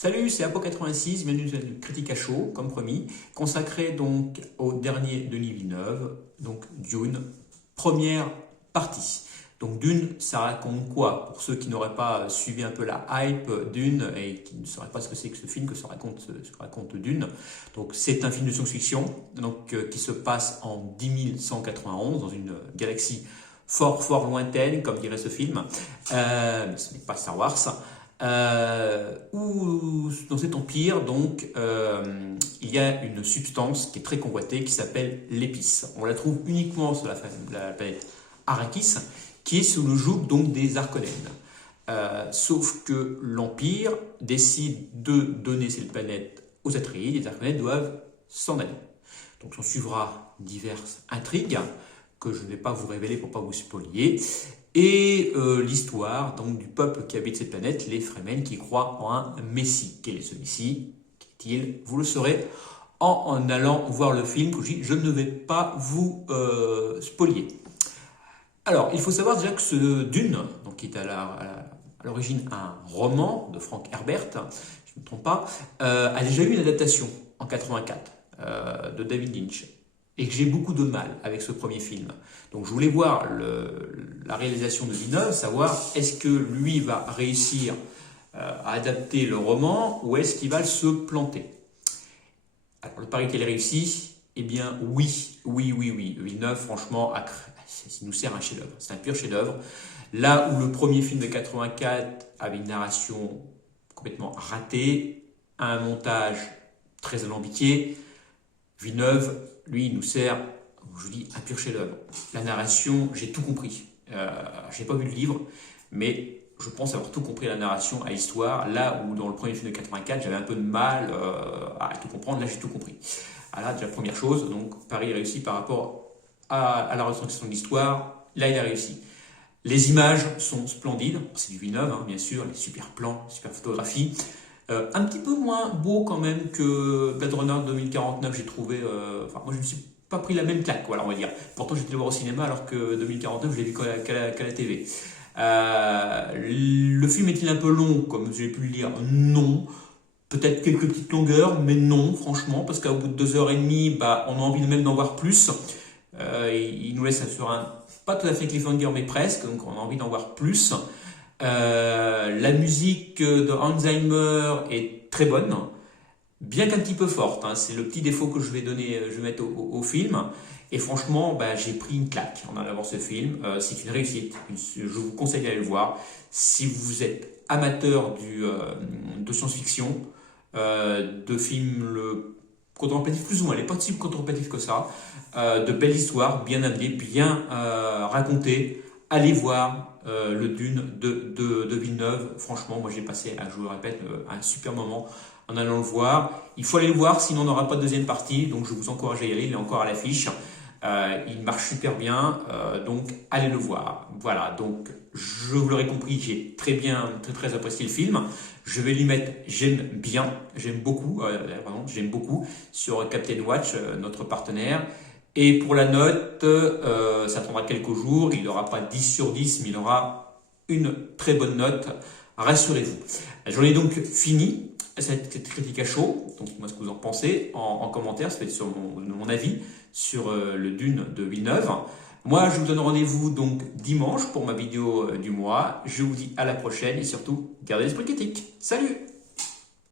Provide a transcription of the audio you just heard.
Salut, c'est Apo86, bienvenue dans une critique à chaud, comme promis, consacrée donc au dernier Denis Villeneuve, donc Dune, première partie. Donc Dune, ça raconte quoi? Pour ceux qui n'auraient pas suivi un peu la hype Dune et qui ne sauraient pas ce que c'est que ce film, que ça raconte, ce que raconte Dune. Donc c'est un film de science-fiction qui se passe en 10 191 dans une galaxie fort lointaine, comme dirait ce film. Mais ce n'est pas Star Wars. Où dans cet empire, il y a une substance qui est très convoitée qui s'appelle l'épice. On la trouve uniquement sur la planète Arrakis, qui est sous le joug donc des Harkonnen. Sauf que l'Empire décide de donner cette planète aux Atreides, et les Harkonnen doivent s'en aller. Donc on suivra diverses intrigues que je ne vais pas vous révéler pour ne pas vous spoiler. Et l'histoire donc du peuple qui habite cette planète, les Fremen, qui croient en un Messie. Quel est ce Messie? Qui est-il? Vous le saurez en allant voir le film, que je ne vais pas vous spolier. Alors, il faut savoir déjà que ce Dune, donc, qui est à l'origine un roman de Frank Herbert, je ne me trompe pas, a déjà eu une adaptation en 84 de David Lynch. Et que j'ai beaucoup de mal avec ce premier film. Donc je voulais voir la réalisation de Villeneuve, savoir est-ce que lui va réussir à adapter le roman ou est-ce qu'il va se planter. Alors le pari qu'elle réussit, eh bien oui. Villeneuve, franchement, il nous sert un chef-d'œuvre. C'est un pur chef-d'œuvre. Là où le premier film de 84 avait une narration complètement ratée, un montage très alambiqué, Villeneuve, lui, il nous sert, je vous dis, un pur chef-d'œuvre. La narration, j'ai tout compris. Je n'ai pas vu le livre, mais je pense avoir tout compris à la narration, à l'histoire. Là où dans le premier film de 84, j'avais un peu de mal à tout comprendre, là j'ai tout compris. Voilà, déjà première chose, donc Paris réussi par rapport à la retranscription de l'histoire. Là, il a réussi. Les images sont splendides, c'est du Villeneuve, hein, bien sûr, les super plans, super photographies. Un petit peu moins beau quand même que Blade Runner 2049, j'ai trouvé. Enfin, moi je ne me suis pas pris la même claque, voilà, on va dire. Pourtant j'étais le voir au cinéma alors que 2049, je l'ai vu qu'à la TV. Le film est-il un peu long, comme j'ai pu le lire? Non. Peut-être quelques petites longueurs, mais non, franchement, parce qu'au bout de 2h30, on a envie même d'en voir plus. Il nous laisse sur un, pas tout à fait cliffhanger, mais presque, donc on a envie d'en voir plus. La musique de Hans Zimmer est très bonne, bien qu'un petit peu forte, hein. C'est le petit défaut que je vais mettre au film. Et franchement, j'ai pris une claque en allant voir ce film. C'est une réussite. Je vous conseille d'aller le voir. Si vous êtes amateur de science-fiction, de films contemplatifs plus ou moins, elle n'est pas si contemplatif que ça, de belles histoires, bien amenées, bien racontées. Allez voir le Dune de Villeneuve. Franchement, moi j'ai passé, je vous le répète, un super moment en allant le voir. Il faut aller le voir, sinon on n'aura pas de deuxième partie. Donc je vous encourage à y aller, il est encore à l'affiche. Il marche super bien, donc allez le voir. Voilà, donc je vous l'aurais compris, j'ai très apprécié le film. Je vais lui mettre j'aime beaucoup, j'aime beaucoup sur Captain Watch, notre partenaire. Et pour la note, ça prendra quelques jours, il n'aura pas 10 sur 10, mais il aura une très bonne note, rassurez-vous. J'en ai donc fini cette critique à chaud, donc moi ce que vous en pensez en commentaire, ça va être sur mon avis sur le Dune de Villeneuve. Moi je vous donne rendez-vous donc dimanche pour ma vidéo du mois, je vous dis à la prochaine et surtout gardez l'esprit critique. Salut!